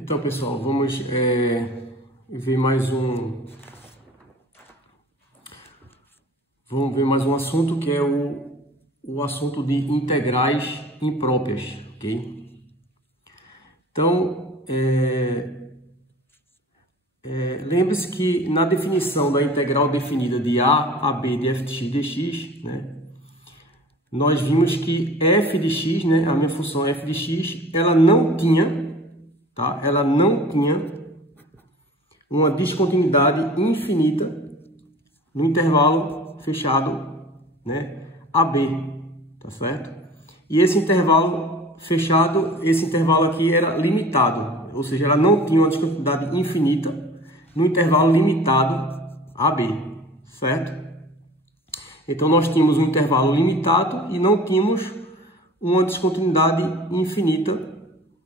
Então, pessoal, vamos ver mais um assunto, que é o assunto de integrais impróprias, ok? Então, lembre-se que na definição da integral definida de a b de f de x dx, né, nós vimos que f de x, né, a minha função f de x, ela não tinha uma descontinuidade infinita no intervalo fechado, né, AB, tá certo? E esse intervalo fechado, esse intervalo aqui era limitado, ou seja, ela não tinha uma descontinuidade infinita no intervalo limitado AB, certo? Então nós tínhamos um intervalo limitado e não tínhamos uma descontinuidade infinita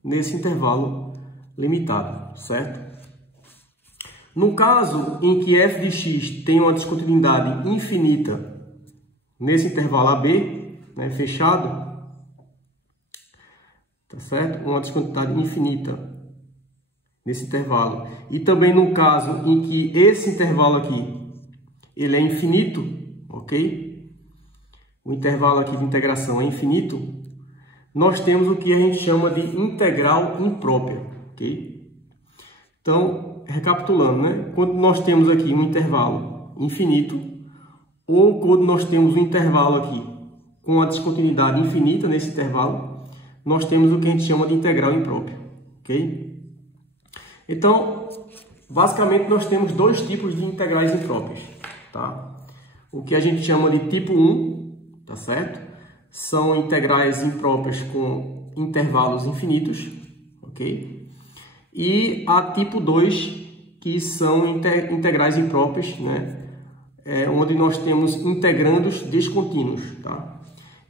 nesse intervalo limitado, certo? No caso em que f de x tem uma descontinuidade infinita nesse intervalo AB, né, fechado, tá certo? Uma descontinuidade infinita nesse intervalo. E também no caso em que esse intervalo aqui, ele é infinito, ok? O intervalo aqui de integração é infinito, nós temos o que a gente chama de integral imprópria, ok? Então, recapitulando, né? Quando nós temos aqui um intervalo infinito, ou quando nós temos um intervalo aqui com a descontinuidade infinita nesse intervalo, nós temos o que a gente chama de integral imprópria, ok? Então, basicamente, nós temos dois tipos de integrais impróprias, tá? O que a gente chama de tipo 1, tá certo? São integrais impróprias com intervalos infinitos, ok? E a tipo 2, que são integrais impróprias, né? Onde nós temos integrandos descontínuos, tá?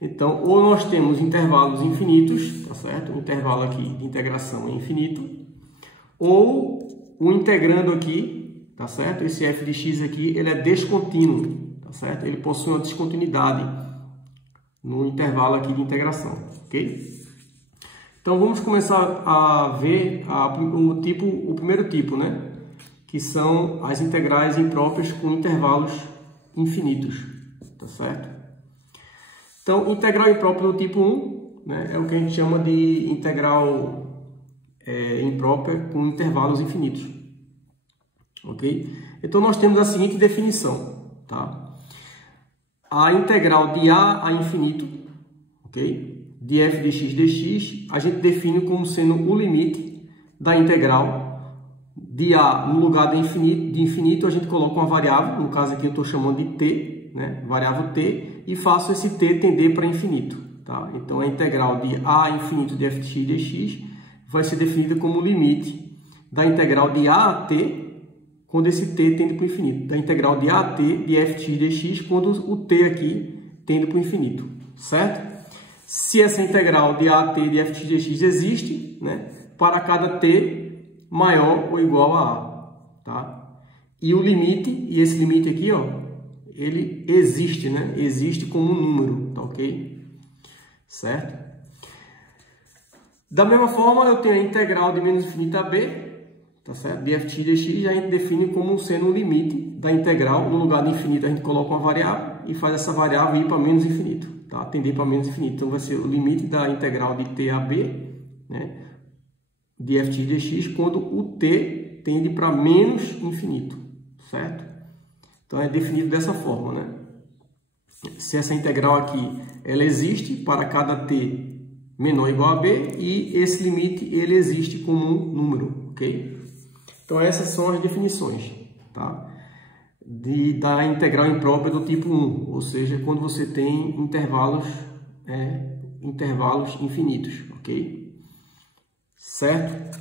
Então, ou nós temos intervalos infinitos, tá certo? O intervalo aqui de integração é infinito, ou o integrando aqui, tá certo? Esse f de x aqui, ele é descontínuo, tá certo? Ele possui uma descontinuidade no intervalo aqui de integração, ok? Então, vamos começar a ver o primeiro tipo, né? Que são as integrais impróprias com intervalos infinitos, tá certo? Então, integral imprópria do tipo 1, né, é o que a gente chama de integral imprópria com intervalos infinitos, ok? Então, nós temos a seguinte definição, tá? A integral de a infinito, ok? De f de x dx, a gente define como sendo o limite da integral de a no lugar de infinito, a gente coloca uma variável, no caso aqui eu estou chamando de t, né? Variável t, e faço esse t tender para infinito, tá? Então a integral de a infinito de f de x dx vai ser definida como o limite da integral de a a t, quando esse t tende para o infinito, da integral de a a t de f de x dx, quando o t aqui tende para o infinito, certo? Se essa integral de a a t de f de x existe, né, para cada t maior ou igual a a, tá? E o limite, e esse limite aqui, ó, ele existe, né? Existe como um número, tá ok? Certo? Da mesma forma, eu tenho a integral de menos infinito a b, tá certo? De f de x, a gente define como sendo o limite da integral. No lugar de infinito, a gente coloca uma variável e faz essa variável ir para menos infinito, tá? Tender para menos infinito. Então, vai ser o limite da integral de t a b, né, de f de x, quando o t tende para menos infinito, certo? Então, é definido dessa forma, né? Se essa integral aqui, ela existe para cada t menor ou igual a b, e esse limite, ele existe como um número, ok? Então, essas são as definições, tá? Da integral imprópria do tipo 1, ou seja, quando você tem intervalos infinitos, ok? Certo?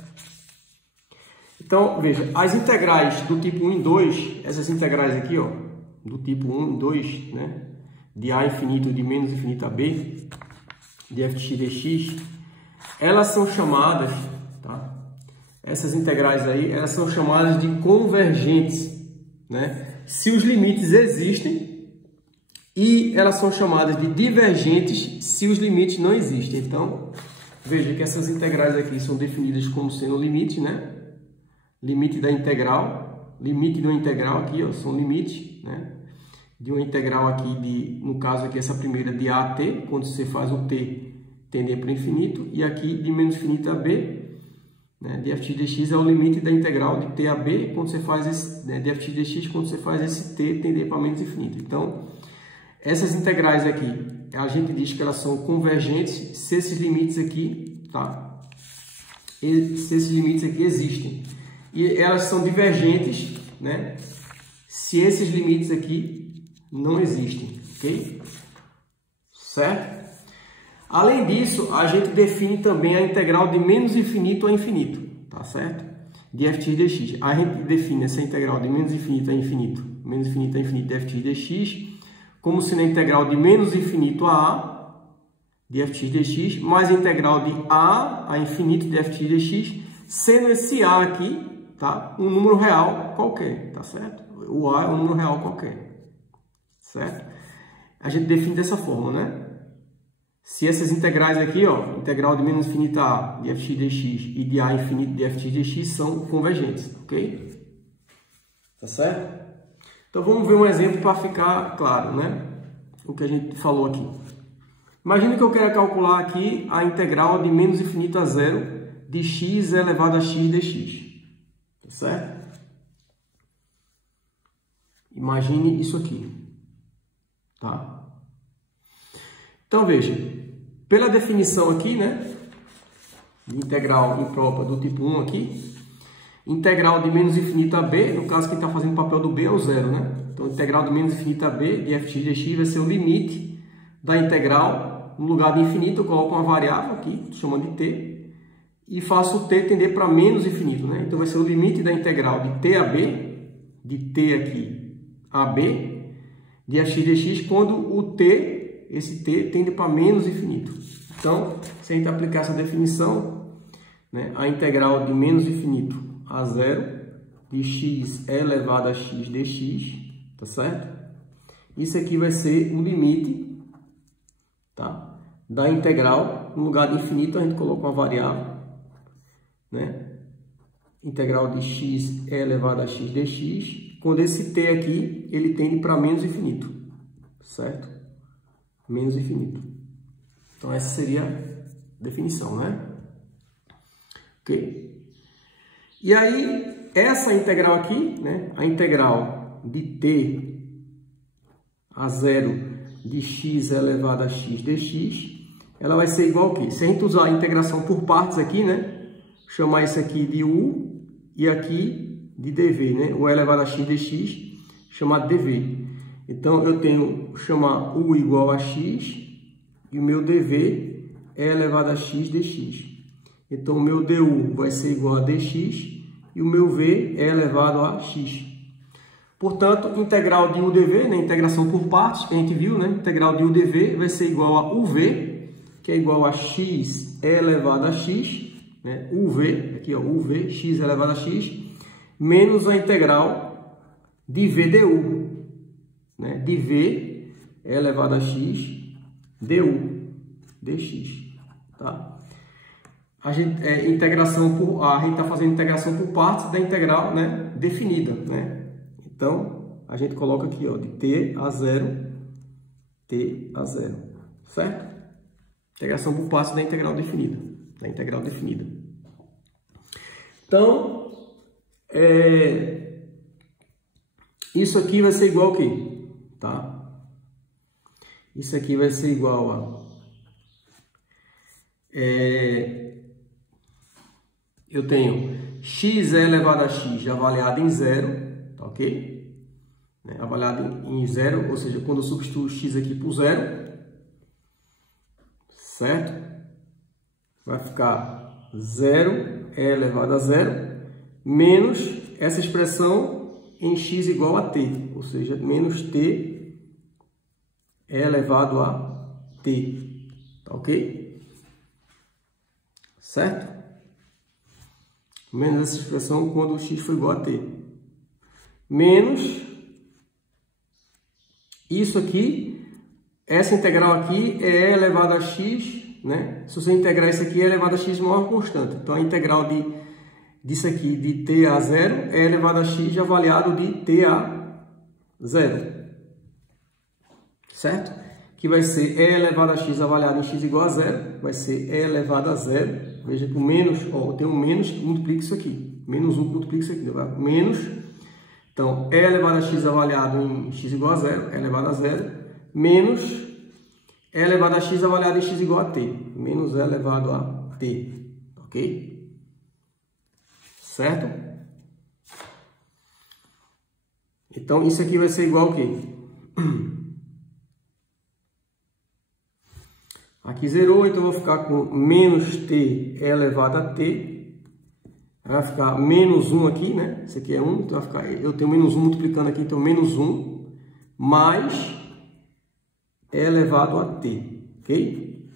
Então, veja, as integrais do tipo 1 e 2, essas integrais aqui, ó, do tipo 1 e 2, né, de a infinito, de menos infinito a b, de f de x, elas são chamadas, tá? Essas integrais aí, elas são chamadas de convergentes, né? Se os limites existem, e elas são chamadas de divergentes se os limites não existem. Então, veja que essas integrais aqui são definidas como sendo limite, né? Limite da integral, limite de uma integral aqui, ó, são limites, né? De uma integral aqui, no caso aqui, essa primeira de a a t, quando você faz o t tender para o infinito, e aqui de menos infinito a b, né? De f dx é o limite da integral de t a b, quando você faz esse, né? De f dx, quando você faz esse t tender para menos infinito. Então, essas integrais aqui, a gente diz que elas são convergentes se esses limites aqui, tá? Se esses limites aqui existem. E elas são divergentes, né? Se esses limites aqui não existem, ok? Certo? Além disso, a gente define também a integral de menos infinito a infinito, tá certo? De f dx. A gente define essa integral de menos infinito a infinito de f dx, como sendo a integral de menos infinito a de f dx, mais a integral de a infinito de f dx, sendo esse a aqui, tá, um número real qualquer, tá certo? O a é um número real qualquer, certo? A gente define dessa forma, né? Se essas integrais aqui, ó, integral de menos infinito a de f dx e de a infinito de f dx são convergentes, ok? Tá certo? Então vamos ver um exemplo para ficar claro, né? O que a gente falou aqui. Imagina que eu quero calcular aqui a integral de menos infinito a zero de x elevado a x dx. Tá certo? Imagine isso aqui. Tá? Então veja, pela definição aqui, né? De integral imprópria do tipo 1 aqui. Integral de menos infinito a b, no caso quem está fazendo o papel do b é o zero, né? Então, integral de menos infinito a b de f dx vai ser o limite da integral. No lugar de infinito, eu coloco uma variável aqui, chamando de t, e faço o t tender para menos infinito, né? Então, vai ser o limite da integral de t a b, de t aqui a b, de f dx, quando o t, esse t, tende para menos infinito. Então, se a gente aplicar essa definição, né, a integral de menos infinito a zero de x elevado a x dx, tá certo? Isso aqui vai ser o limite, tá, da integral. No lugar de infinito a gente coloca uma variável, né? Integral de x elevado a x dx, quando esse t aqui ele tende para menos infinito, certo? Menos infinito. Então essa seria a definição, né? Ok? E aí, essa integral aqui, né, a integral de t a zero de x elevado a x dx, ela vai ser igual ao quê? Se a gente usar a integração por partes aqui, né, chamar isso aqui de u e aqui de dv, né, o elevado a x dx, chamado dv. Então, eu tenho chamar u igual a x e o meu dv é elevado a x dx. Então, o meu du vai ser igual a dx e o meu v é elevado a x. Portanto, integral de u dv, né, integração por partes, que a gente viu, né, integral de u dv vai ser igual a uv, que é igual a x elevado a x, né, uv, aqui ó, uv, x elevado a x, menos a integral de v du, né, de v elevado a x du, dx, tá? A gente está fazendo integração por partes da integral, né, definida, né? Então, a gente coloca aqui, ó, de t a zero, certo? Integração por partes da integral definida, Então, isso aqui vai ser igual ao quê? Tá? Isso aqui vai ser igual a... eu tenho x elevado a x avaliado em zero, tá, ok? Avaliado em zero, ou seja, quando eu substituo x aqui por zero, certo? Vai ficar 0 elevado a zero, menos essa expressão em x igual a t, ou seja, menos t elevado a t, tá, ok? Certo? Menos essa expressão quando o x for igual a t. Menos isso aqui, essa integral aqui é e elevado a x né? Se você integrar isso aqui, é elevado a x maior constante. Então, a integral disso aqui, de t a 0, é elevado a x avaliado de t a 0. Certo? Que vai ser e elevado a x avaliado em x igual a 0. Vai ser e elevado a 0. Veja que o menos, ó, eu tenho um menos que multiplica isso aqui. Menos 1 que multiplica isso aqui. Tá? Menos. Então, e elevado a x avaliado em x igual a 0. E elevado a 0. Menos e elevado a x avaliado em x igual a t. Menos e elevado a t. Ok? Certo? Então, isso aqui vai ser igual ao quê? Aqui zerou, então eu vou ficar com menos t elevado a t. Vai ficar menos 1 aqui, né? Isso aqui é 1, então vai ficar, eu tenho menos 1 multiplicando aqui, então menos 1 mais elevado a t, ok?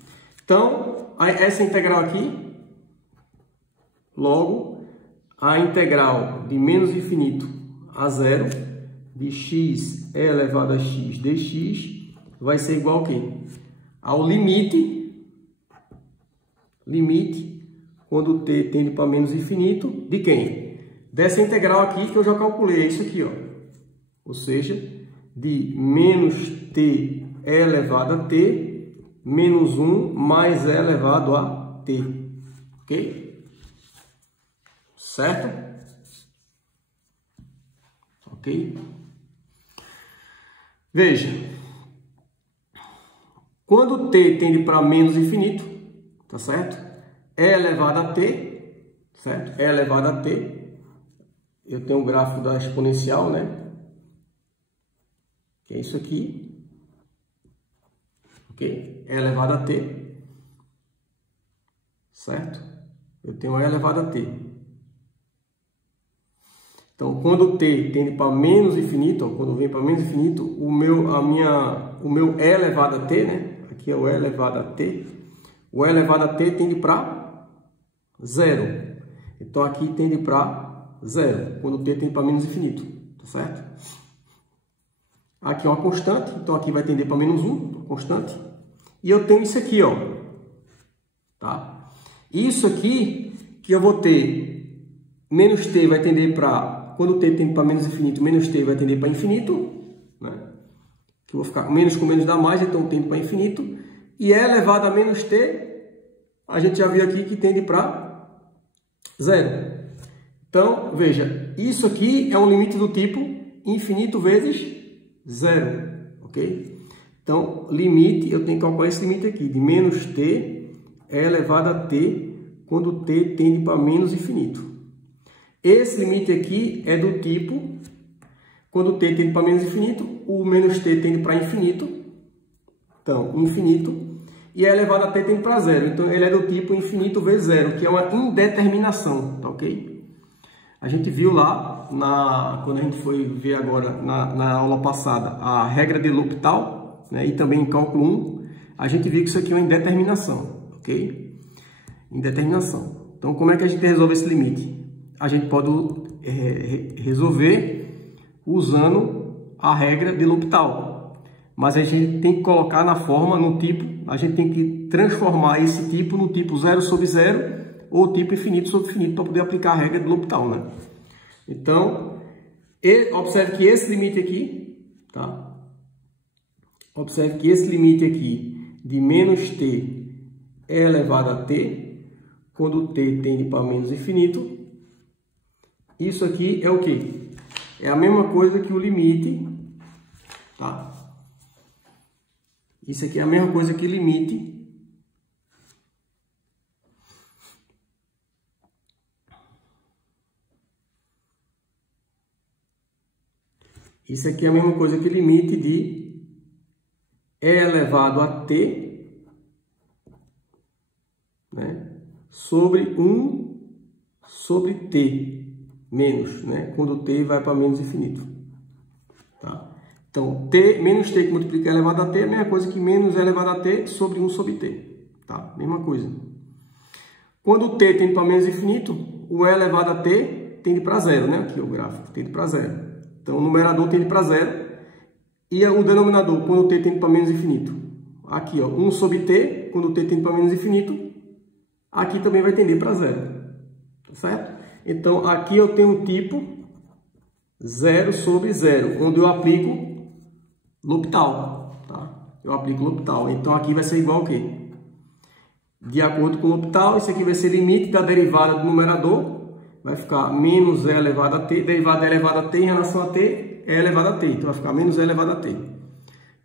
Então, essa integral aqui, logo, a integral de menos infinito a 0 de x elevado a x dx vai ser igual a quê? Ao limite, quando t tende para menos infinito, de quem? Dessa integral aqui que eu já calculei, é isso aqui, ó. Ou seja, de menos t elevado a t, menos 1 mais e elevado a t. Ok? Certo? Ok? Veja. Quando t tende para menos infinito, tá certo? E elevado a t, certo? E elevado a t, eu tenho o gráfico da exponencial, né? Que é isso aqui, ok? E elevado a t, certo? Eu tenho e elevado a t. Então, quando t tende para menos infinito, ó, quando vem para menos infinito, o meu e elevado a t, né? Aqui é o e elevado a t. O e elevado a t tende para 0. Então, aqui tende para 0, quando t tende para menos infinito, tá certo? Aqui é uma constante, então aqui vai tender para menos 1, constante. E eu tenho isso aqui, ó. Tá? Isso aqui que eu vou ter, menos t vai tender para, quando t tende para menos infinito, menos t vai tender para infinito, né? Que eu vou ficar menos com menos dá mais, então tende para infinito. E e elevado a menos t, a gente já viu aqui que tende para 0. Então, veja, isso aqui é um limite do tipo infinito vezes 0, ok? Então, limite, eu tenho que calcular esse limite aqui, de menos t é elevado a t, quando t tende para menos infinito. Esse limite aqui é do tipo, quando t tende para menos infinito, o menos t tende para infinito, então, infinito, e é elevado a t tende para 0. Então, ele é do tipo infinito vezes 0, que é uma indeterminação, tá ok? A gente viu lá, quando a gente foi ver agora na aula passada, a regra de L'Hopital, né, e também em cálculo 1, a gente viu que isso aqui é uma indeterminação, ok? Indeterminação. Então, como é que a gente resolve esse limite? A gente pode resolver usando a regra de L'Hopital. Mas a gente tem que colocar na forma, no tipo, a gente tem que transformar esse tipo no tipo 0 sobre 0 ou tipo infinito sobre infinito para poder aplicar a regra de L'Hopital, né? Então, observe que esse limite aqui, tá? Observe que esse limite aqui de menos t é elevado a t, quando t tende para menos infinito, isso aqui é o quê? É a mesma coisa que o limite, tá? Isso aqui é a mesma coisa que limite isso aqui é a mesma coisa que limite de e elevado a t, né, sobre 1 sobre t menos, né, quando t vai para menos infinito. Tá? Então, menos t que multiplica e elevado a t é a mesma coisa que menos e elevado a t sobre 1 sobre t. Tá? Mesma coisa. Quando t tende para menos infinito, o e elevado a t tende para 0, né? Aqui o gráfico tende para 0. Então, o numerador tende para 0 e o denominador, quando t tende para menos infinito, aqui, ó, 1 sobre t, quando t tende para menos infinito, aqui também vai tender para zero, tá certo? Então, aqui eu tenho um tipo 0 sobre 0, onde eu aplico L'Hopital, tá? Eu aplico L'Hopital. Então, aqui vai ser igual ao quê? De acordo com o L'Hopital, isso aqui vai ser limite da derivada do numerador, vai ficar menos e elevado a t, derivada de e elevado a t em relação a t, e elevado a t, então vai ficar menos e elevado a t.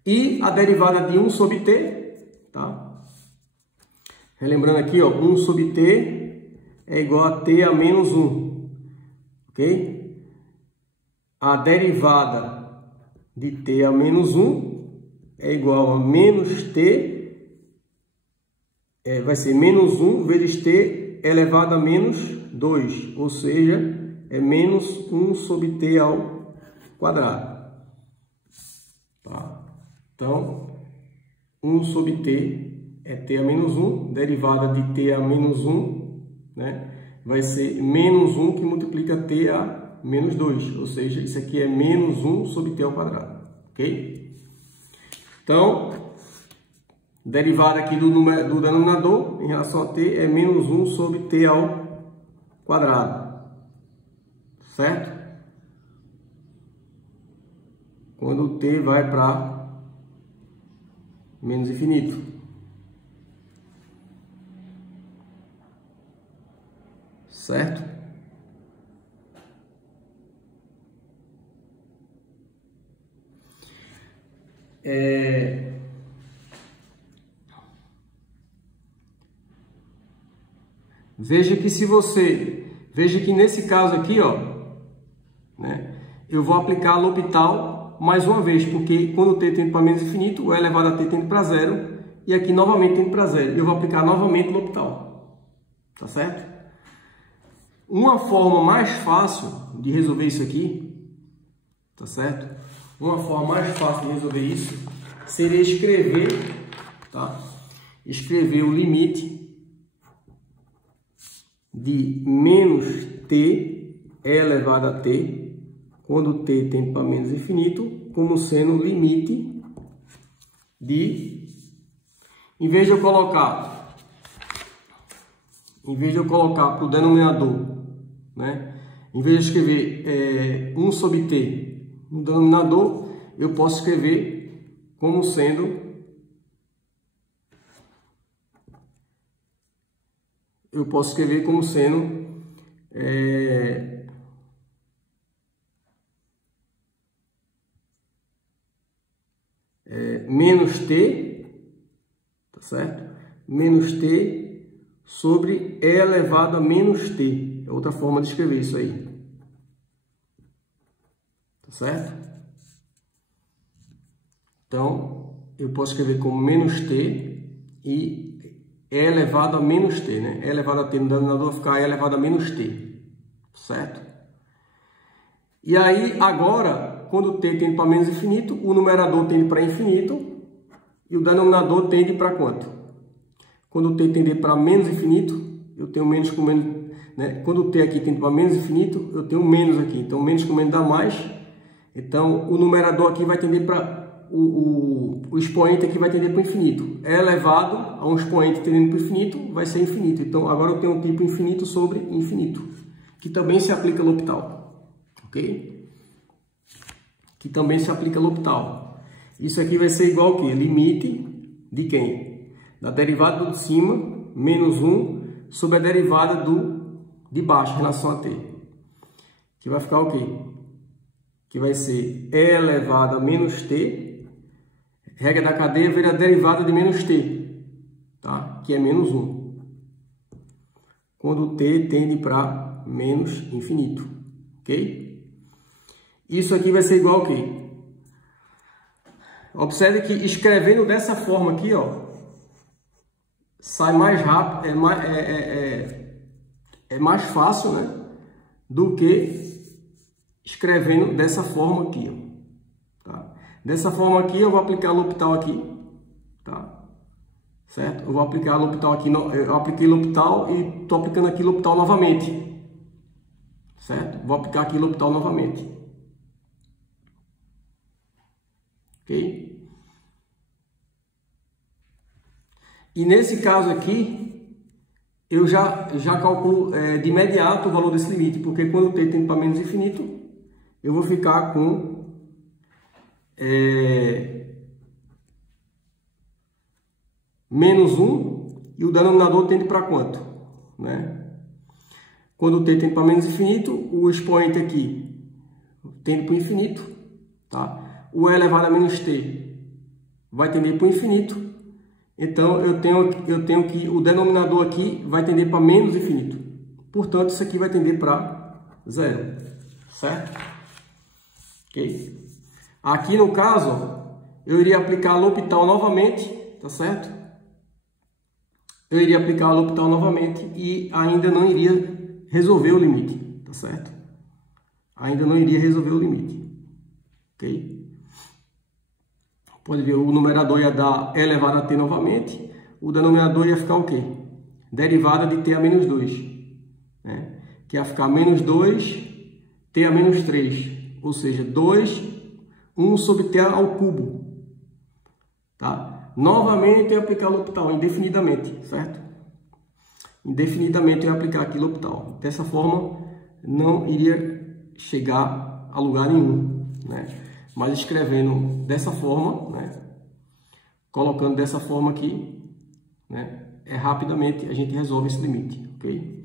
E a derivada de 1 sobre t, tá? Relembrando aqui, ó, 1 sobre t é igual a t a menos 1, ok? A derivada de t a menos 1 é igual a menos t, vai ser menos 1 vezes t elevado a menos 2, ou seja, é menos 1 sobre t ao quadrado. Tá? Então, 1 sobre t é t a menos 1, derivada de t a menos 1, né? Vai ser menos 1 que multiplica t a menos 2, ou seja, isso aqui é menos 1 sobre t ao quadrado, ok? Então, derivada aqui do denominador em relação a t é menos 1 sobre t ao quadrado, certo? Quando t vai para menos infinito. Certo? Veja que nesse caso aqui, ó, né, eu vou aplicar L'Hopital mais uma vez, porque quando t tende para menos infinito, o elevado a t tende para zero, e aqui novamente tende para zero. Eu vou aplicar novamente L'Hopital, tá certo? Uma forma mais fácil de resolver isso aqui, tá certo? Uma forma mais fácil de resolver isso seria escrever, tá? Escrever o limite de menos t elevado a t, quando t tende para menos infinito, como sendo o limite de, em vez de eu colocar para o denominador, né? Em vez de escrever 1 sobre t no denominador, eu posso escrever como sendo menos t, tá certo? Menos t sobre e elevado a menos t. É outra forma de escrever isso aí. Tá certo? Então, eu posso escrever como menos t e e elevado a menos t, né? E elevado a t no denominador vai ficar e elevado a menos t, certo? E aí, agora, quando t tende para menos infinito, o numerador tende para infinito e o denominador tende para quanto? Quando t tender para menos infinito, eu tenho menos com menos, né? Quando o t aqui tende para menos infinito, eu tenho menos aqui. Então, menos com menos dá mais. Então, o numerador aqui vai tender para... O expoente aqui vai tender para o infinito. É elevado a um expoente tendendo para o infinito, vai ser infinito. Então, agora eu tenho um tipo infinito sobre infinito, que também se aplica L'Hopital. Ok? Que também se aplica L'Hopital. Isso aqui vai ser igual ao quê? Limite de quem? Da derivada do de cima, menos 1, sobre a derivada do de baixo em relação a t. Que vai ficar o quê? Que vai ser e elevado a menos t. Regra da cadeia vira a derivada de menos t, tá? Que é menos 1. Quando t tende para menos infinito, ok? Isso aqui vai ser igual ao quê? Observe que escrevendo dessa forma aqui, ó, sai mais rápido, é mais fácil, né? Do que escrevendo dessa forma aqui, ó. Dessa forma aqui, eu vou aplicar L'Hopital aqui, tá? Certo? Eu vou aplicar L'Hopital aqui, eu apliquei L'Hopital e estou aplicando aqui L'Hopital novamente, certo? Vou aplicar aqui L'Hopital novamente, ok? E nesse caso aqui, eu já calculo de imediato o valor desse limite, porque quando o t tende para menos infinito, eu vou ficar com menos 1 e o denominador tende para quanto? Né? Quando o t tende para menos infinito, o expoente aqui tende para o infinito. Tá? O e elevado a menos t vai tender para o infinito. Então, eu tenho que o denominador aqui vai tender para menos infinito. Portanto, isso aqui vai tender para 0. Certo? Ok? Aqui, no caso, eu iria aplicar a L'Hopital novamente. Tá certo? Eu iria aplicar a L'Hopital novamente e ainda não iria resolver o limite. Tá certo? Ainda não iria resolver o limite. Ok? Pode ver, o numerador ia dar e elevado a t novamente, o denominador ia ficar o quê? Derivada de t a menos 2, né? Que ia ficar menos 2, t a menos 3, ou seja, 2, 1 sobre t ao cubo. Tá? Novamente eu ia aplicar L'Hopital, indefinidamente, certo? Indefinidamente eu ia aplicar aqui L'Hopital. Dessa forma, não iria chegar a lugar nenhum, né? Mas escrevendo dessa forma, né, colocando dessa forma aqui, né, rapidamente a gente resolve esse limite, ok?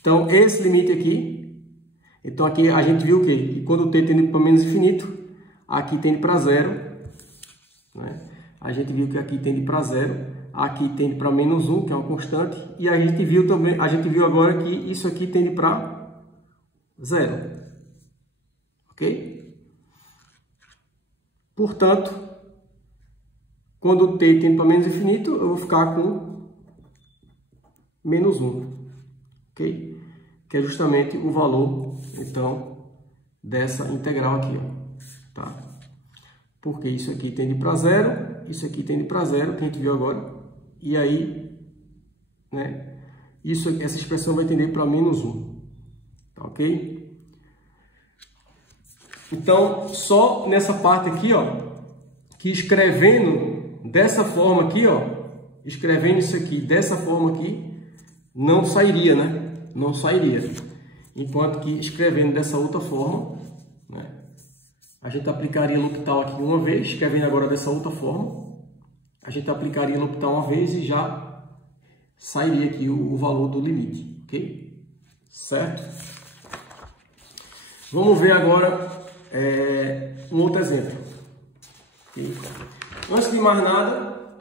Então, esse limite aqui, então aqui a gente viu o quê? Que quando o t tende para menos infinito, aqui tende para 0, né? A gente viu que aqui tende para 0, aqui tende para menos 1, que é uma constante, e a gente viu também, agora que isso aqui tende para 0, ok? Portanto, quando o t tende para menos infinito, eu vou ficar com menos 1, ok? Que é justamente o valor, então, dessa integral aqui, ó, tá? Porque isso aqui tende para 0, isso aqui tende para 0, que a gente viu agora, e aí, né, essa expressão vai tender para menos 1, tá, ok? Então, só nessa parte aqui, ó, que escrevendo dessa forma aqui, ó, escrevendo isso aqui dessa forma aqui, não sairia, né? Não sairia. Enquanto que escrevendo dessa outra forma, né, a gente aplicaria L'Hopital aqui uma vez, escrevendo agora dessa outra forma, a gente aplicaria L'Hopital uma vez e já sairia aqui o valor do limite, ok? Certo? Vamos ver agora um outro exemplo. Okay? Antes de mais nada,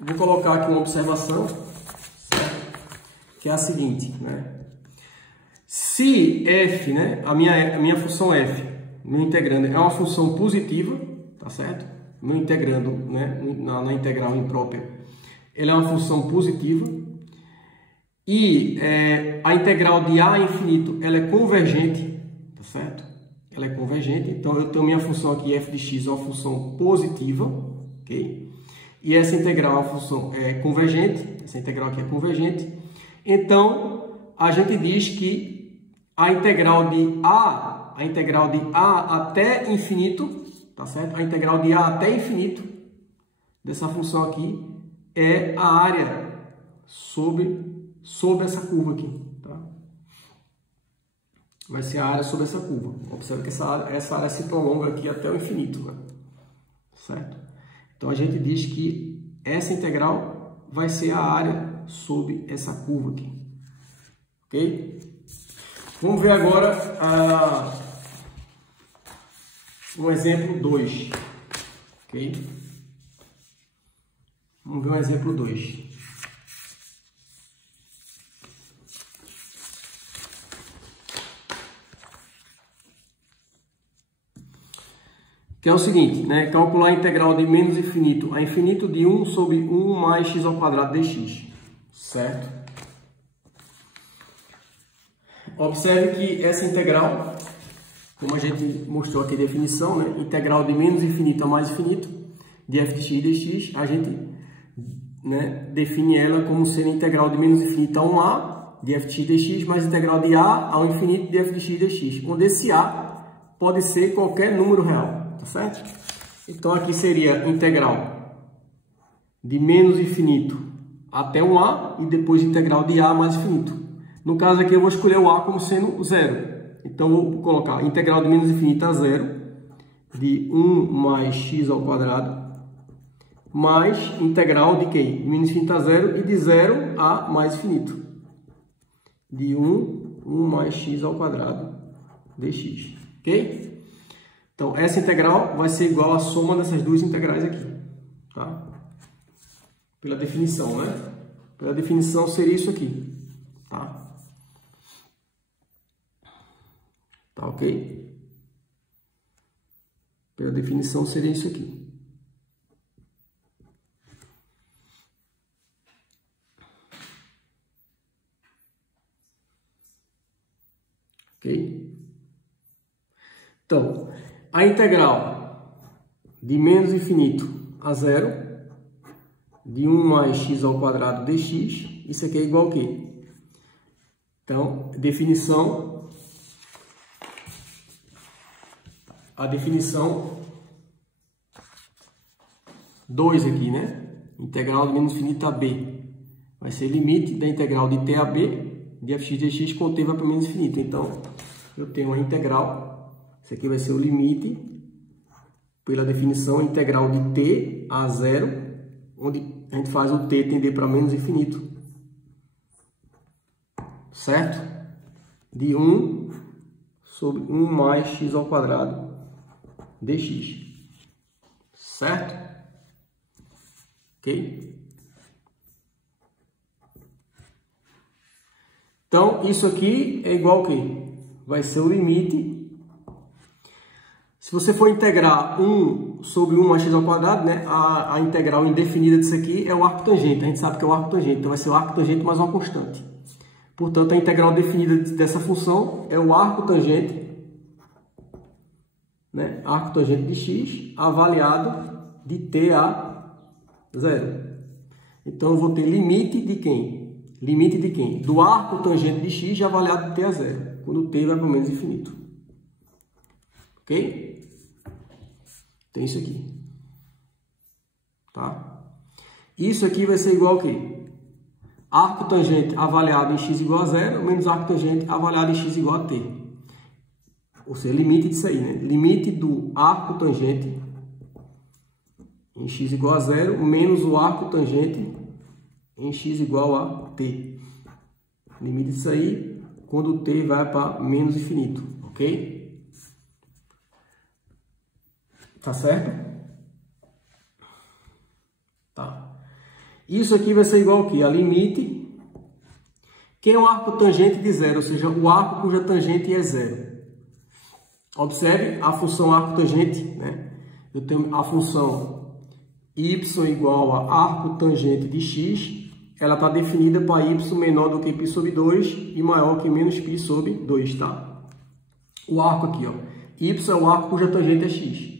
vou colocar aqui uma observação, certo? Que é a seguinte, né? Se f, né, a minha função f, meu integrando, é uma função positiva, tá certo? Meu integrando, né, na integral imprópria, ele é uma função positiva e a integral de a a infinito, ela é convergente, tá certo? Ela é convergente, então eu tenho minha função aqui, f de x é uma função positiva, ok? E essa integral é uma função convergente, essa integral aqui é convergente. Então, a gente diz que a integral de a até infinito, tá certo? A integral de a até infinito dessa função aqui é a área sobre essa curva aqui, tá? Vai ser a área sobre essa curva. Observe que essa área se prolonga aqui até o infinito, né? Certo? Então, a gente diz que essa integral vai ser a área sobre essa curva aqui. Ok? Vamos ver agora um exemplo 2. Ok? Vamos ver um exemplo 2. Que é o seguinte, né? Calcular a integral de menos infinito a infinito de 1 sobre 1 mais x ao quadrado dx. Certo? Observe que essa integral, como a gente mostrou aqui a definição, né? Integral de menos infinito a mais infinito de f de x dx, a gente, né, define ela como sendo integral de menos infinito a 1a de f de x dx mais integral de a ao infinito de f de x dx, onde esse a pode ser qualquer número real. Tá certo? Então aqui seria integral de menos infinito até um A e depois integral de A mais infinito. No caso aqui eu vou escolher o A como sendo 0. Então eu vou colocar integral de menos infinito a 0, de 1 mais x ao quadrado, mais integral de quem? De menos infinito a 0 e de 0 a mais infinito. De 1 mais x ao quadrado dx. Ok? Então, essa integral vai ser igual à soma dessas duas integrais aqui. Tá? Pela definição, né? Pela definição seria isso aqui. Tá? Tá ok? Pela definição seria isso aqui. Ok? Então, a integral de menos infinito a 0, de 1 mais x ao quadrado dx, isso aqui é igual a quê? Então, a definição 2 aqui, né? Integral de menos infinito a b. Vai ser limite da integral de t a b, de fx dx, com t vai para menos infinito. Então, eu tenho uma integral. Isso aqui vai ser o limite, pela definição, integral de t a 0, onde a gente faz o t tender para menos infinito. Certo? De 1 sobre 1 mais x ao quadrado dx. Certo? Ok? Então, isso aqui é igual a quê? Vai ser o limite. Se você for integrar 1 sobre 1 mais x ao quadrado, né, a integral indefinida disso aqui é o arco tangente. A gente sabe que é o arco tangente, então vai ser o arco tangente mais uma constante. Portanto, a integral definida dessa função é o arco tangente, né, arco tangente de x, avaliado de t a 0. Então, eu vou ter limite de quem? Limite de quem? Do arco tangente de x avaliado de t a 0, quando t vai para o menos infinito. Ok? Tem isso aqui. Tá? Isso aqui vai ser igual a quê? Arco tangente avaliado em x igual a 0, menos arco tangente avaliado em x igual a t. Ou seja, limite disso aí, né? Limite do arco tangente em x igual a 0, menos o arco tangente em x igual a t. Limite disso aí quando t vai para menos infinito. Ok? Tá certo? Tá. Isso aqui vai ser igual ao quê? A limite. Quem é o arco tangente de 0? Ou seja, o arco cuja tangente é 0. Observe a função arco tangente, né? Eu tenho a função y igual a arco tangente de x. Ela está definida para y menor do que π sobre 2 e maior que menos π sobre 2, tá? O arco aqui, ó. Y é o arco cuja tangente é x.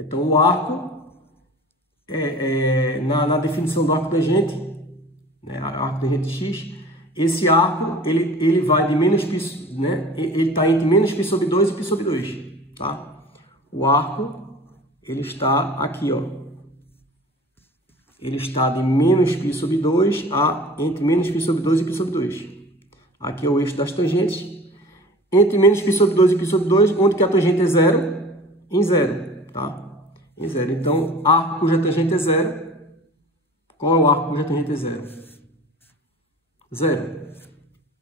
Então, o arco, na definição do arco tangente, né, arco tangente x, esse arco, ele vai de menos π, né, ele está entre menos π sobre 2 e π sobre 2, tá? O arco, ele está aqui, ó. Ele está de menos π sobre 2 a entre menos π sobre 2 e π sobre 2. Aqui é o eixo das tangentes. Entre menos π sobre 2 e π sobre 2, onde que a tangente é 0? Em 0, tá? Em 0. Então, arco cuja tangente é 0. Qual é o arco cuja tangente é 0? 0.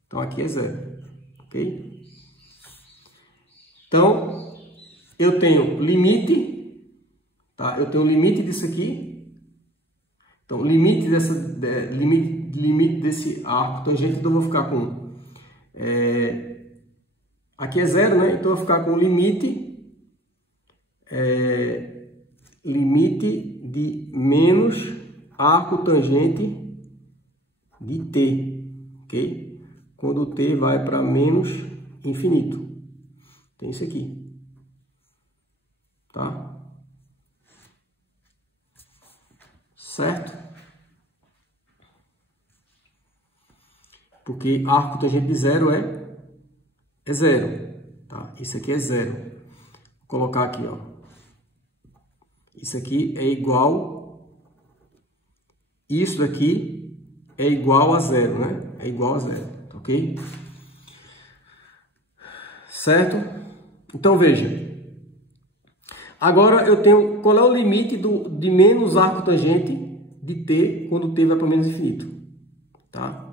Então, aqui é 0. Ok? Então, eu tenho limite. Tá? Eu tenho limite disso aqui. Então, limite desse arco tangente, então eu vou ficar com... aqui é 0, né? Então, eu vou ficar com limite... limite de menos arco tangente de t, ok? Quando t vai para menos infinito. Tem isso aqui, tá? Certo? Porque arco tangente de 0 é 0, tá? Isso aqui é 0. Vou colocar aqui, ó. Isso aqui é igual, isso daqui é igual a zero, né? É igual a zero, ok? Certo? Então, veja. Agora eu tenho qual é o limite de menos arco tangente de t quando t vai para menos infinito, tá?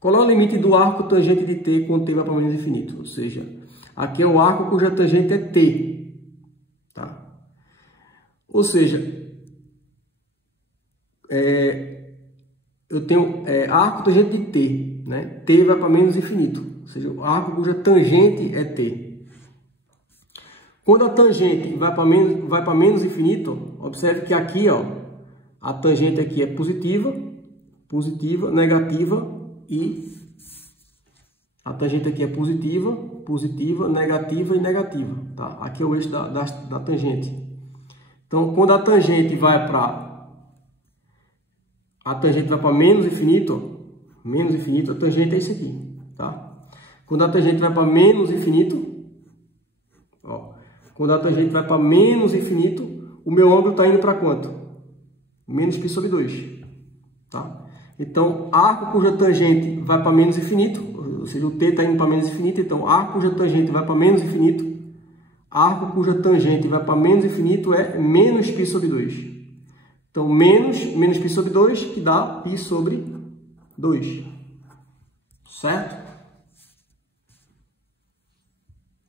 Qual é o limite do arco tangente de t quando t vai para menos infinito? Ou seja, aqui é o arco cuja tangente é t, tá? Ou seja, eu tenho arco tangente de t, né? T vai para menos infinito, ou seja, o arco cuja tangente é t. Quando a tangente vai para menos infinito, observe que aqui, ó, a tangente aqui é positiva, positiva, negativa e a tangente aqui é positiva, positiva, negativa e negativa, tá? Aqui é o eixo da tangente. Então, quando a tangente vai para menos infinito, a tangente é isso aqui, tá? Quando a tangente vai para menos infinito, ó, quando a tangente vai para menos infinito, o meu ângulo está indo para quanto? Menos π sobre 2. Tá? Então, arco cuja tangente vai para menos infinito, ou seja, o t está indo para menos infinito, então arco cuja tangente vai para menos infinito, arco cuja tangente vai para menos infinito é menos π sobre 2. Então, menos π sobre 2, que dá π sobre 2. Certo?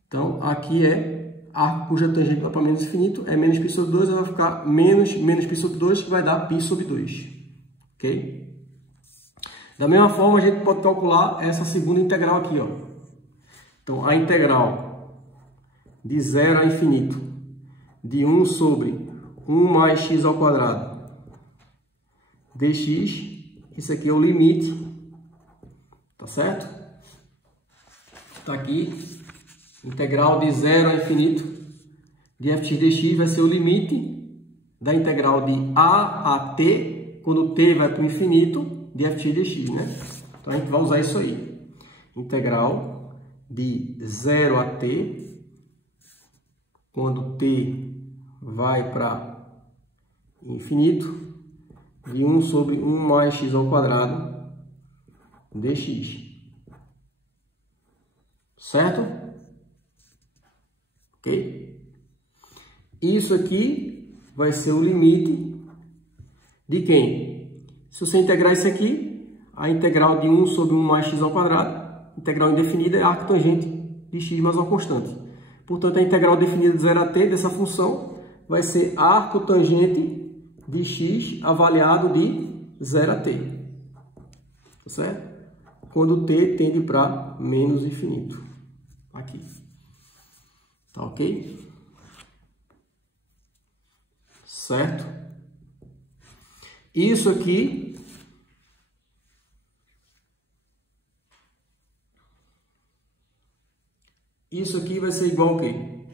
Então, aqui é arco cuja tangente vai para menos infinito, é menos π sobre 2, vai ficar menos π sobre 2, que vai dar π sobre 2. Ok? Da mesma forma, a gente pode calcular essa segunda integral aqui, ó. Então, a integral de 0 a infinito de 1 sobre 1 mais x ao quadrado dx, isso aqui é o limite, tá certo? Tá aqui. Integral de 0 a infinito de f de x dx vai ser o limite da integral de a a t, quando t vai para o infinito, de f de dx, né? Então, a gente vai usar isso aí. Integral de 0 a t, quando t vai para infinito, de 1 sobre 1 mais x ao quadrado dx. Certo? Ok? Isso aqui vai ser o limite de quem? Se você integrar isso aqui, a integral de 1 sobre 1 mais x ao quadrado, integral indefinida é arco tangente de x mais uma constante. Portanto, a integral definida de 0 a t dessa função vai ser arco tangente de x avaliado de 0 a t. Tá certo? Quando t tende para menos infinito. Aqui. Tá ok? Certo? Isso aqui vai ser igual a quê?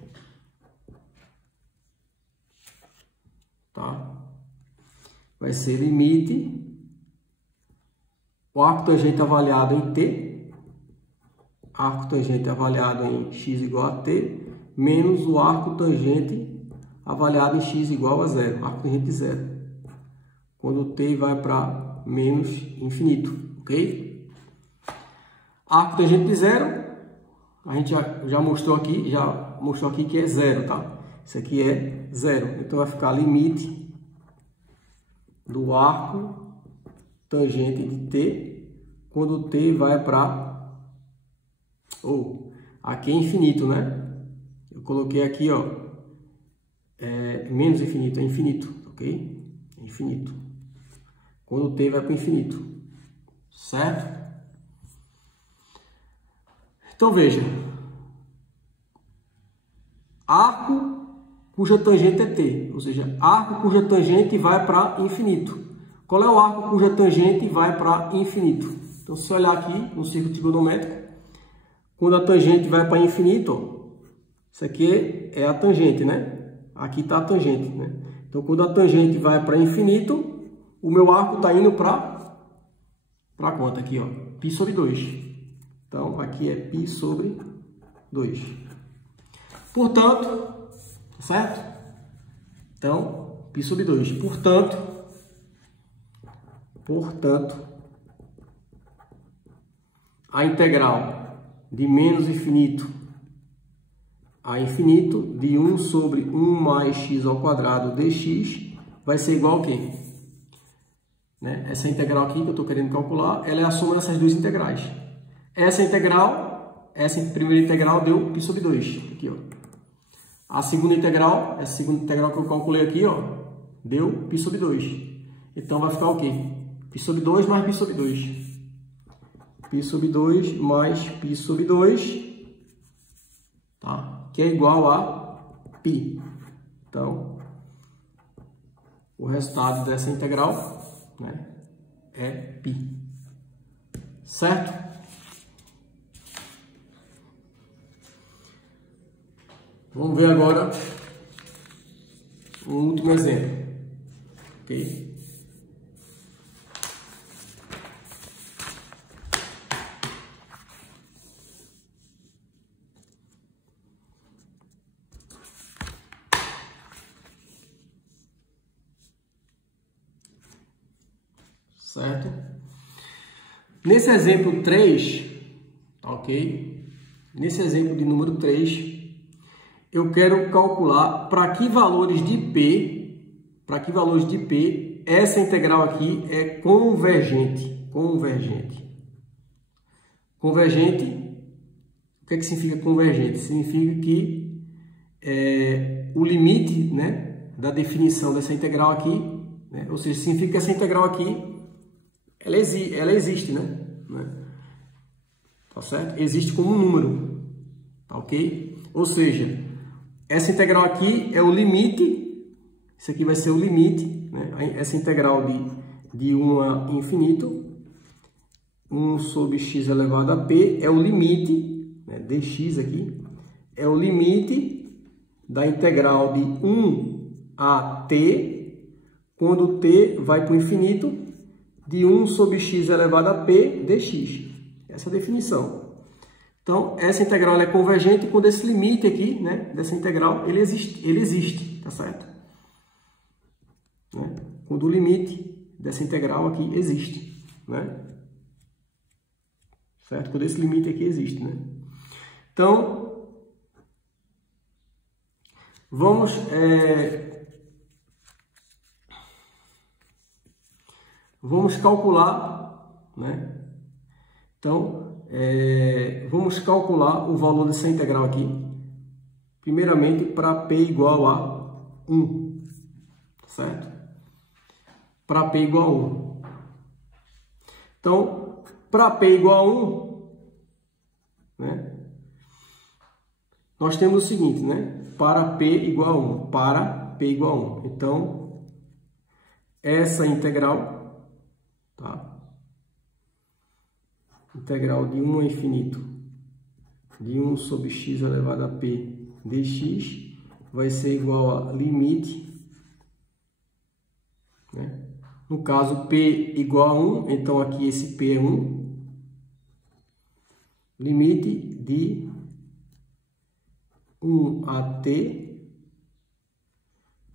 Tá? Vai ser limite, o arco tangente avaliado em t, arco tangente avaliado em x igual a t, menos o arco tangente avaliado em x igual a 0, arco tangente de 0, quando t vai para menos infinito, ok? Arco tangente de 0, a gente já mostrou aqui que é 0, tá? Isso aqui é 0, então vai ficar limite do arco tangente de t, quando t vai para, aqui é infinito, né? Eu coloquei aqui, ó, menos infinito, é infinito, ok? É infinito. Quando t vai para o infinito, certo? Então, veja. Arco cuja tangente é t, ou seja, arco cuja tangente vai para infinito. Qual é o arco cuja tangente vai para infinito? Então, se você olhar aqui no círculo trigonométrico, quando a tangente vai para infinito, ó, isso aqui é a tangente, né? Aqui está a tangente, né? Então, quando a tangente vai para infinito, o meu arco está indo para quanto aqui, ó? π sobre 2. Então, aqui é π sobre 2. Portanto, certo? Então, π sobre 2. Portanto, a integral de menos infinito a infinito de 1 sobre 1 mais x ao quadrado dx vai ser igual a quê? Né? Essa integral aqui que eu estou querendo calcular, ela é a soma dessas duas integrais. Essa primeira integral deu π sobre 2. Aqui, ó. A segunda integral, essa segunda integral que eu calculei aqui, ó, deu π sobre 2. Então vai ficar o quê? π sobre 2 mais π sobre 2. π sobre 2 mais π sobre 2, tá? Que é igual a π. Então, o resultado dessa integral, né, é π. Certo? Vamos ver agora um último exemplo. Ok? Certo? Nesse exemplo 3, ok? Nesse exemplo de número 3, eu quero calcular para que valores de P, essa integral aqui é convergente. Convergente, o que significa convergente? Significa que o limite, né, da definição dessa integral aqui, né, ou seja, significa que essa integral aqui ela existe, né? Tá certo? Existe como um número, tá ok? Ou seja, essa integral aqui é o limite, isso aqui vai ser o limite, né? Essa integral de 1 a infinito, 1 sobre x elevado a p, é o limite, né, dx aqui, é o limite da integral de 1 a t, quando t vai para o infinito, de 1 sobre x elevado a p dx. Essa é a definição. Então, essa integral ela é convergente quando esse limite aqui, né, dessa integral, ele existe, tá certo? Né? Quando o limite dessa integral aqui existe, né? Certo? Quando esse limite aqui existe, né? Então, vamos calcular, né? Então, vamos calcular o valor dessa integral aqui, primeiramente para P igual a 1, certo? Para P igual a 1. Então, para P igual a 1, né? Nós temos o seguinte, né? Para P igual a 1, para P igual a 1. Então, essa integral, tá? Integral de 1 a infinito de 1 sobre x elevado a p dx vai ser igual a limite, né? No caso, p igual a 1, então aqui esse p é 1, limite de 1 a t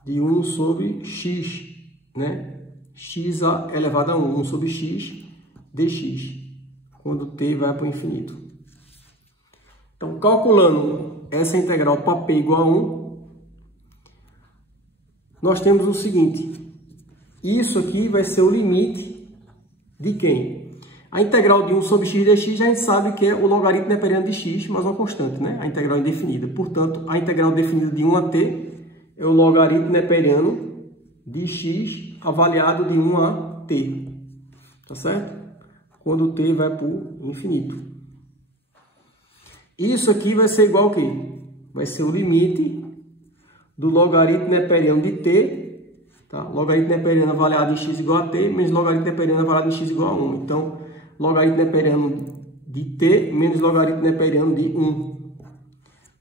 de 1 sobre x, né? X elevado a 1 sobre x dx, quando t vai para o infinito. Então, calculando essa integral para p igual a 1, nós temos o seguinte, isso aqui vai ser o limite de quem? A integral de 1 sobre x dx, a gente sabe que é o logaritmo neperiano de x, mas uma constante, né? A integral indefinida. Portanto, a integral definida de 1 a t é o logaritmo neperiano de x avaliado de 1 a t, tá certo? Quando t vai para o infinito. Isso aqui vai ser igual a quê? Vai ser o limite do logaritmo neperiano de t, tá? Logaritmo neperiano avaliado em x igual a t, menos logaritmo neperiano avaliado em x igual a 1. Então, logaritmo neperiano de t menos logaritmo neperiano de 1,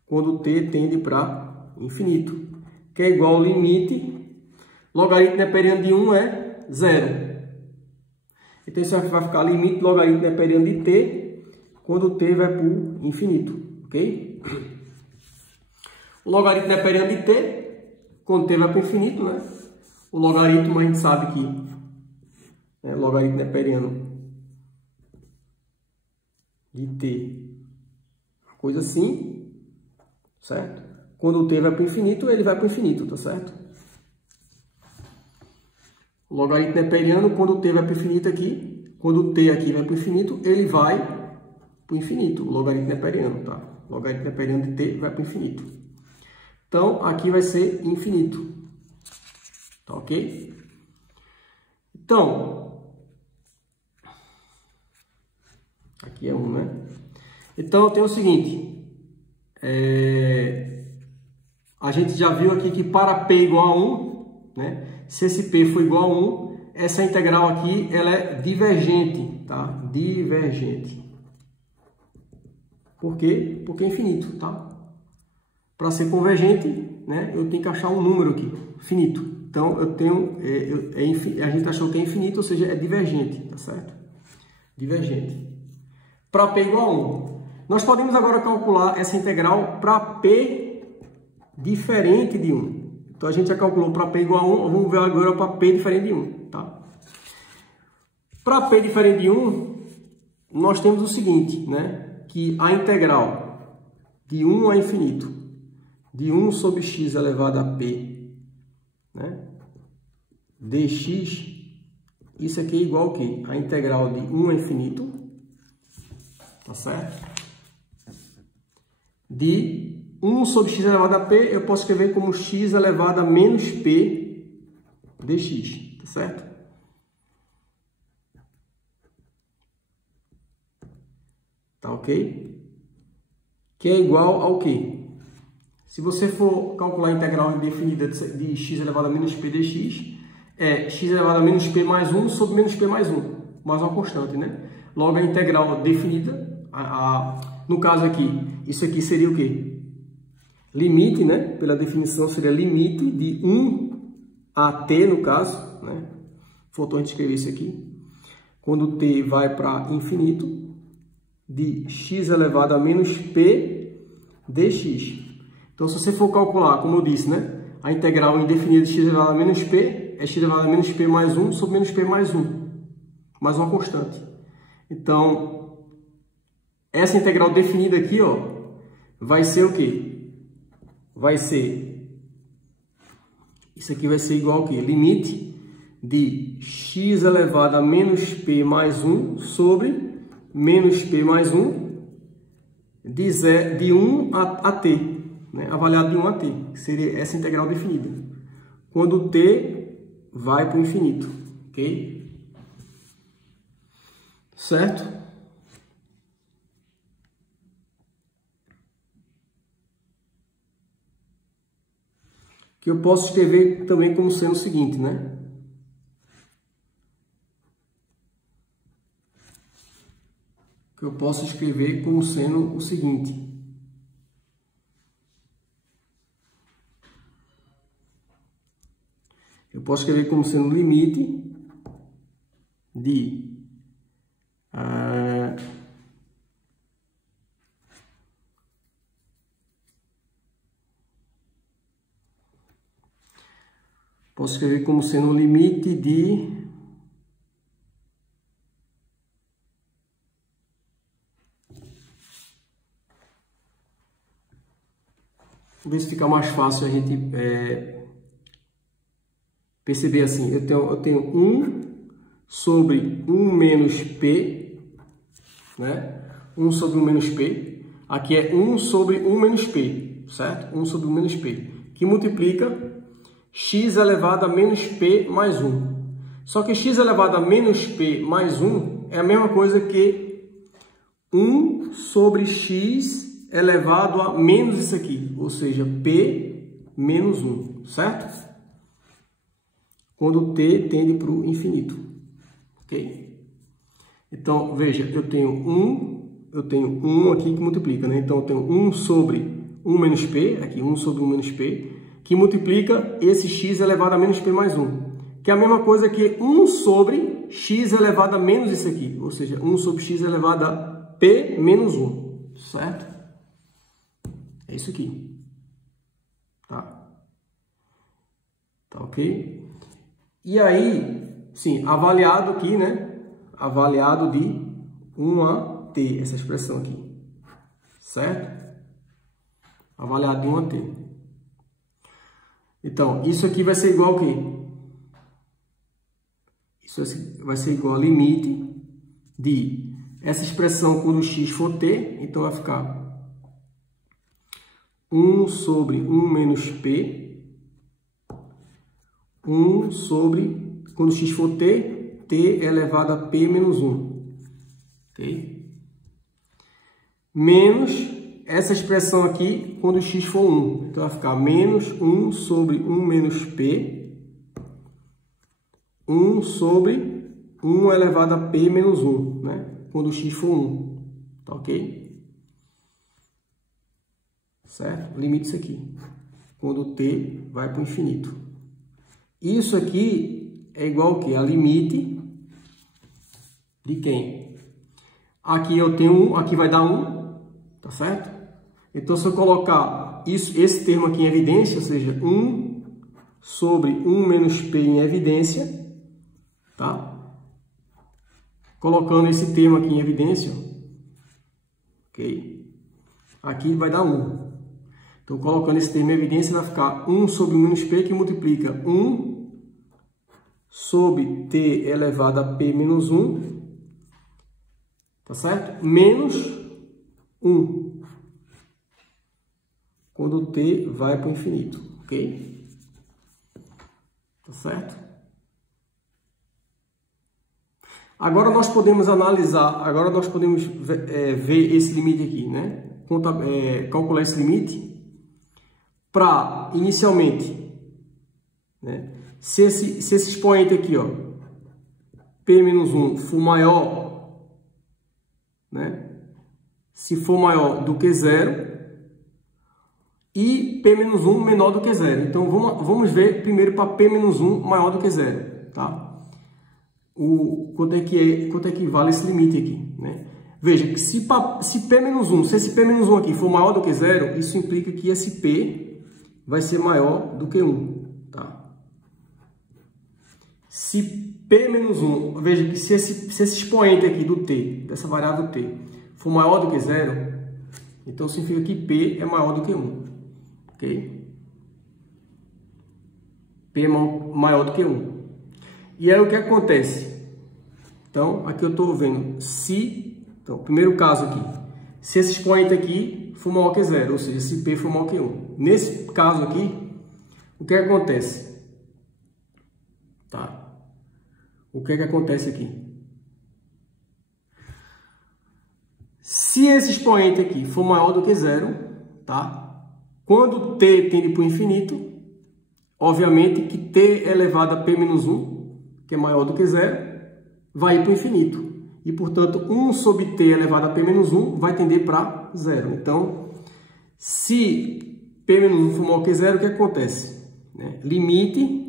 quando t tende para infinito, que é igual ao limite, logaritmo neperiano de 1 é 0. Então, isso vai ficar limite do logaritmo neperiano de t quando t vai para o infinito, ok? O logaritmo neperiano de t, quando t vai para o infinito, né? O logaritmo, a gente sabe que logaritmo neperiano de t. Uma coisa assim, certo? Quando o t vai para o infinito, ele vai para o infinito, tá certo? O logaritmo neperiano, quando o t vai para o infinito aqui, quando o t aqui vai para o infinito, ele vai para o infinito, o logaritmo neperiano, tá? O logaritmo neperiano de t vai para o infinito. Então, aqui vai ser infinito, tá ok? Então, aqui é 1, né? Então, tem o seguinte, a gente já viu aqui que para p igual a 1, né? Se esse p for igual a 1, essa integral aqui, ela é divergente, tá? Divergente. Por quê? Porque é infinito, tá? Para ser convergente, né, eu tenho que achar um número aqui, finito. Então, eu tenho, a gente achou que é infinito, ou seja, é divergente, tá certo? Divergente. Para p igual a 1. Nós podemos agora calcular essa integral para p diferente de 1. Então, a gente já calculou para p igual a 1, vamos ver agora para p diferente de 1, tá? Para p diferente de 1, nós temos o seguinte, né? Que a integral de 1 a infinito, de 1 sobre x elevado a p, né? dx, isso aqui é igual ao quê? A integral de 1 a infinito, tá certo? De 1 sobre x elevado a p, eu posso escrever como x elevado a menos p dx, tá certo? Tá ok? Que é igual ao quê? Se você for calcular a integral indefinida de x elevado a menos p dx, é x elevado a menos p mais 1 sobre menos p mais 1, mais uma constante, né? Logo, a integral definida, no caso aqui, isso aqui seria o quê? Limite, né? Pela definição, seria limite de 1 a t, no caso, né? Faltou a gente escrever isso aqui. Quando t vai para infinito, de x elevado a menos p dx. Então, se você for calcular, como eu disse, né? A integral indefinida de x elevado a menos p é x elevado a menos p mais 1 sobre menos p mais 1. Mais uma constante. Então, essa integral definida aqui, ó, vai ser o quê? Vai ser... Isso aqui vai ser igual ao quê? Limite de x elevado a menos p mais 1 sobre menos p mais 1 de 1 a t, né? Avaliado de 1 a t, que seria essa integral definida. Quando t vai para o infinito, ok? Certo? Que eu posso escrever também como sendo o seguinte, né? Que eu posso escrever como sendo o seguinte. Eu posso escrever como sendo o limite de posso escrever como sendo o limite de Vou ver se fica mais fácil a gente perceber assim. Eu tenho 1 sobre 1 menos p, né? 1 sobre 1 menos p. Aqui é 1 sobre 1 menos p, certo? 1 sobre 1 menos p, que multiplica x elevado a menos p mais 1. Só que x elevado a menos p mais 1 é a mesma coisa que 1 sobre x elevado a menos isso aqui, ou seja, p menos 1, certo? Quando t tende para o infinito, ok? Então, veja, eu tenho 1 aqui que multiplica, né? Então, eu tenho 1 sobre 1 menos p, aqui 1 sobre 1 menos p, que multiplica esse x elevado a menos p mais 1, que é a mesma coisa que 1 sobre x elevado a menos isso aqui, ou seja, 1 sobre x elevado a p menos 1, certo? É isso aqui, tá? Tá ok? E aí, sim, avaliado aqui, né? Avaliado de 1 a t, essa expressão aqui, certo? Avaliado em 1 a t. Então, isso aqui vai ser igual a quê? Isso vai ser igual a limite de essa expressão quando x for t, então vai ficar 1 sobre 1 menos p, 1 sobre, quando x for t, t elevado a p menos 1, ok? Menos essa expressão aqui quando x for 1, então vai ficar menos 1 sobre 1 menos p, 1 sobre 1 elevado a p menos 1, né? Quando x for 1, tá ok? Certo? Limite isso aqui, quando t vai para o infinito. Isso aqui é igual ao que? A limite de quem? Aqui eu tenho 1, aqui vai dar 1, tá certo? Então, se eu colocar esse termo aqui em evidência, ou seja, 1 sobre 1 menos p em evidência, tá? Colocando esse termo aqui em evidência, ok? Aqui vai dar 1. Então, colocando esse termo em evidência, vai ficar 1 sobre 1 menos p, que multiplica 1 sobre t elevado a p menos 1, tá certo? Menos 1, quando t vai para o infinito, ok? Tá certo? Agora nós podemos analisar, agora nós podemos ver esse limite aqui, né? Calcular esse limite para, inicialmente, né? Se esse expoente aqui, ó, p menos 1 for maior, né? Se for maior do que 0, e p menos 1 menor do que 0. Então, vamos ver primeiro para p menos 1 maior do que 0, tá? Quanto é que vale esse limite aqui, né? Veja que se p menos 1, se esse p menos 1 aqui for maior do que 0, isso implica que esse p vai ser maior do que 1, tá? Se p menos 1, veja que se esse expoente aqui do t, dessa variável t, for maior do que 0, então significa que p é maior do que 1, ok? P é maior do que 1. E aí o que acontece? Então, aqui eu estou vendo então, primeiro caso aqui, se esse expoente aqui for maior que 0, ou seja, se P for maior que 1. Nesse caso aqui, o que acontece? Tá? O que acontece aqui? Se esse expoente aqui for maior do que 0, tá? Quando t tende para o infinito, obviamente que t elevado a p menos 1, que é maior do que 0, vai ir para o infinito. E, portanto, 1 sobre t elevado a p menos 1 vai tender para 0. Então, se p menos 1 for maior que 0, o que acontece? Limite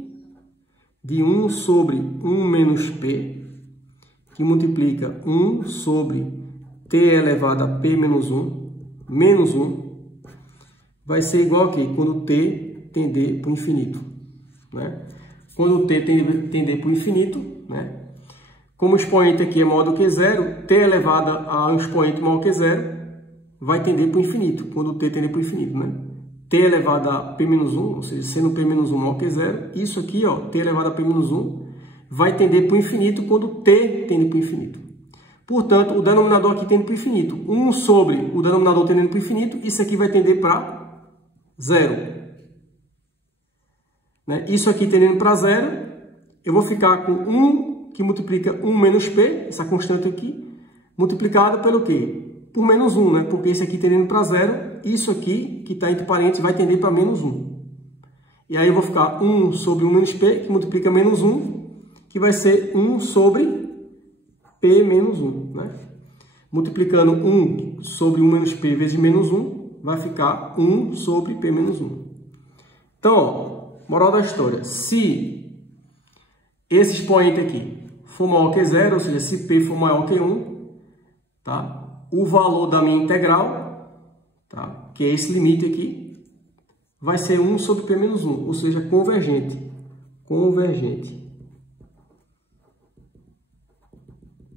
de 1 sobre 1 menos p, que multiplica 1 sobre t elevado a p menos 1, menos 1, vai ser igual a quê? Quando t tender para o infinito, né? Quando t tender para o infinito, né? Como o expoente aqui é maior do que 0, t elevado a um expoente maior que 0 vai tender para o infinito, quando t tender para o infinito, né? T elevado a p menos 1, ou seja, sendo p menos 1 maior que 0, isso aqui, ó, t elevado a p menos 1, vai tender para o infinito quando t tende para o infinito. Portanto, o denominador aqui tende para o infinito. 1 sobre o denominador tendendo para o infinito, isso aqui vai tender para 0. Né? Isso aqui tendendo para 0, eu vou ficar com 1 que multiplica 1 menos p, essa constante aqui, multiplicado pelo quê? Por menos 1, né? Porque esse aqui tendendo para 0, isso aqui, que está entre parênteses, vai tender para menos 1. E aí eu vou ficar 1 sobre 1 menos p, que multiplica menos 1, que vai ser 1 sobre p menos 1, né? Multiplicando 1 sobre 1 menos p vezes menos 1, vai ficar 1 sobre p menos 1. Então, ó, moral da história, se esse expoente aqui for maior que 0, ou seja, se p for maior que 1, tá? O valor da minha integral, tá? Que é esse limite aqui, vai ser 1 sobre p menos 1, ou seja, convergente. Convergente.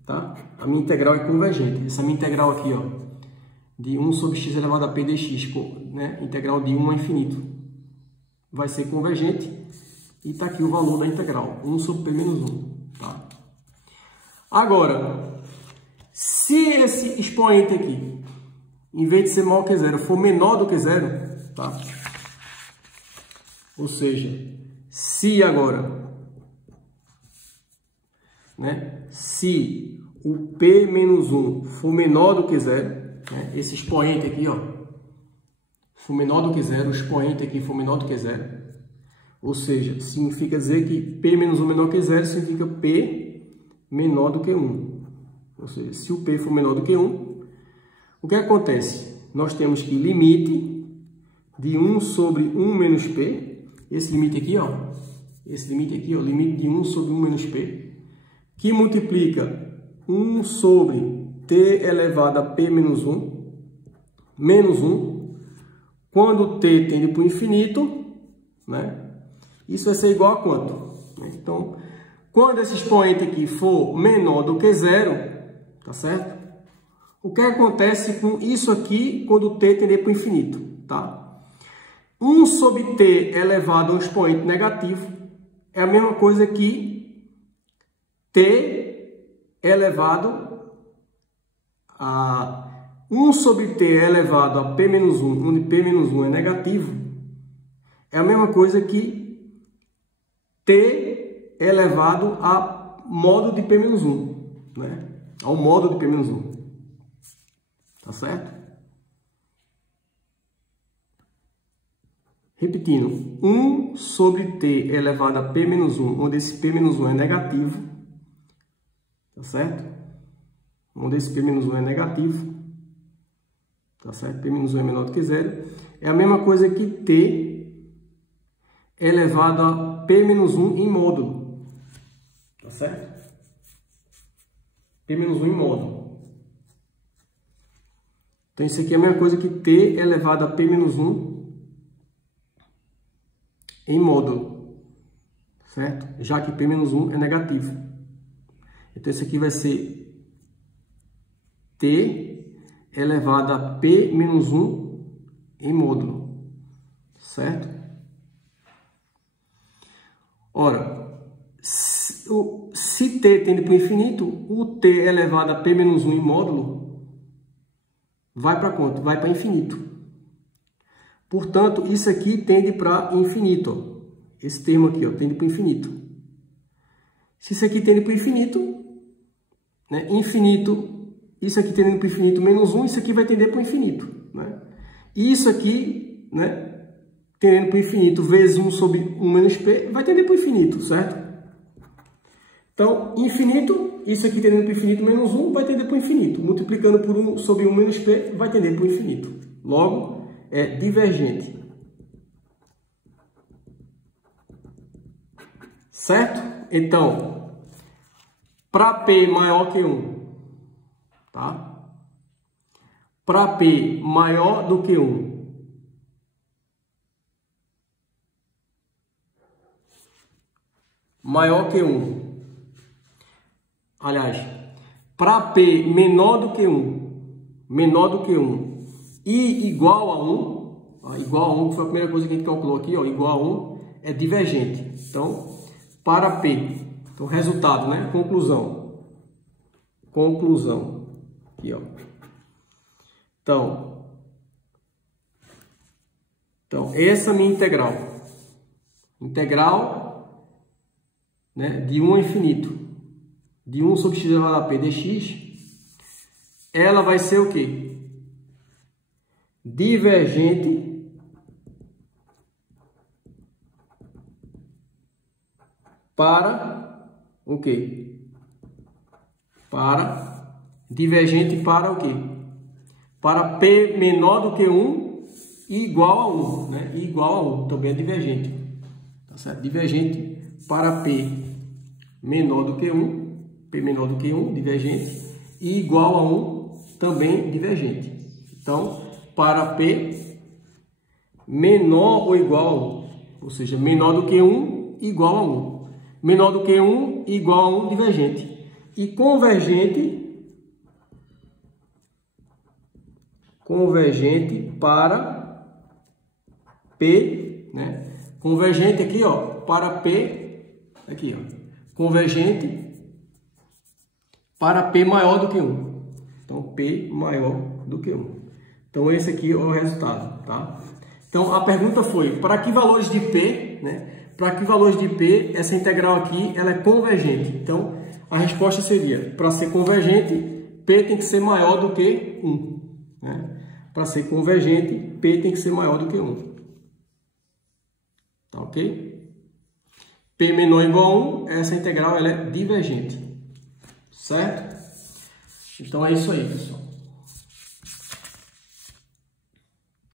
Tá? A a minha integral é convergente. Essa minha integral aqui, ó, de 1 sobre x elevado a p dx, né, integral de 1 a infinito, vai ser convergente. E está aqui o valor da integral, 1 sobre p menos 1. Tá? Agora, se esse expoente aqui, em vez de ser maior que zero, for menor do que zero, tá? Ou seja, se agora, né, se o p menos 1 for menor do que zero, né, esse expoente aqui, ó, for menor do que zero, o expoente aqui for menor do que zero, ou seja, significa dizer que p menos 1 menor que zero, significa p menor do que 1. Ou seja, se o p for menor do que 1, o que acontece? Nós temos que limite de 1 sobre 1 menos p, esse limite aqui, ó, limite de 1 sobre 1 menos p, que multiplica 1 sobre t elevado a p menos 1, menos 1, quando t tende para o infinito, né? Isso vai ser igual a quanto? Então, quando esse expoente aqui for menor do que zero, tá certo? O que acontece com isso aqui quando t tender para o infinito, tá? 1 sobre t elevado a um expoente negativo é a mesma coisa que t elevado a 1 sobre t elevado a p menos 1, onde p menos 1 é negativo, é a mesma coisa que t elevado a módulo de p menos 1, né? Ao módulo de p menos 1. Tá certo? Repetindo, 1 sobre t elevado a p menos 1, onde esse p menos 1 é negativo. Tá certo? Onde esse p menos 1 é negativo. Tá certo? P menos 1 é menor do que zero. É a mesma coisa que t elevado a p menos 1 em módulo. Tá certo? P menos 1 em módulo. Então, isso aqui é a mesma coisa que t elevado a p menos 1 em módulo. Certo? Já que p menos 1 é negativo. Então, isso aqui vai ser t elevado a p menos 1 em módulo. Certo? Ora, se t tende para o infinito, o t elevado a p menos 1 em módulo vai para quanto? Vai para infinito. Portanto, isso aqui tende para infinito. Ó. Esse termo aqui, ó, tende para infinito. Se isso aqui tende para o infinito, né, infinito, isso aqui tendendo para o infinito menos 1, isso aqui vai tender para o infinito. Né? E isso aqui, né, tendendo para o infinito vezes 1 sobre 1 menos p, vai tender para o infinito, certo? Então, infinito, isso aqui tendendo para o infinito menos 1, vai tender para o infinito. Multiplicando por 1 sobre 1 menos p, vai tender para o infinito. Logo, é divergente. Certo? Então, para p maior que 1, tá? Para p maior do que 1, maior que 1. Aliás, para p menor do que 1, e igual a 1, ó, igual a 1, que foi a primeira coisa que a gente calculou aqui, ó, igual a 1, é divergente. Então, para p, então resultado, né? Conclusão. Aqui, ó. Então, essa é a minha integral. Integral, né, de 1 a infinito, de 1 sobre x elevado a p dx, ela vai ser o quê? Divergente para o quê? Divergente para o quê? Para p menor do que 1 e igual a 1, né? E igual a 1, também é divergente. Tá certo? Divergente para p menor do que 1, p menor do que 1, divergente, e igual a 1, também divergente. Então, para p menor ou igual a 1, ou seja, menor do que 1, igual a 1. Menor do que 1, igual a 1, divergente. E convergente convergente para P, né? Convergente aqui, ó, para P, aqui, ó, convergente para P maior do que 1. Então, P maior do que 1. Então, esse aqui é o resultado, tá? Então, a pergunta foi, para que valores de P, né? Para que valores de P, essa integral aqui, ela é convergente. Então, a resposta seria, para ser convergente, P tem que ser maior do que 1. Né? Para ser convergente, P tem que ser maior do que 1. Tá ok? P menor ou igual a 1, essa integral ela é divergente. Certo? Então é isso aí, pessoal.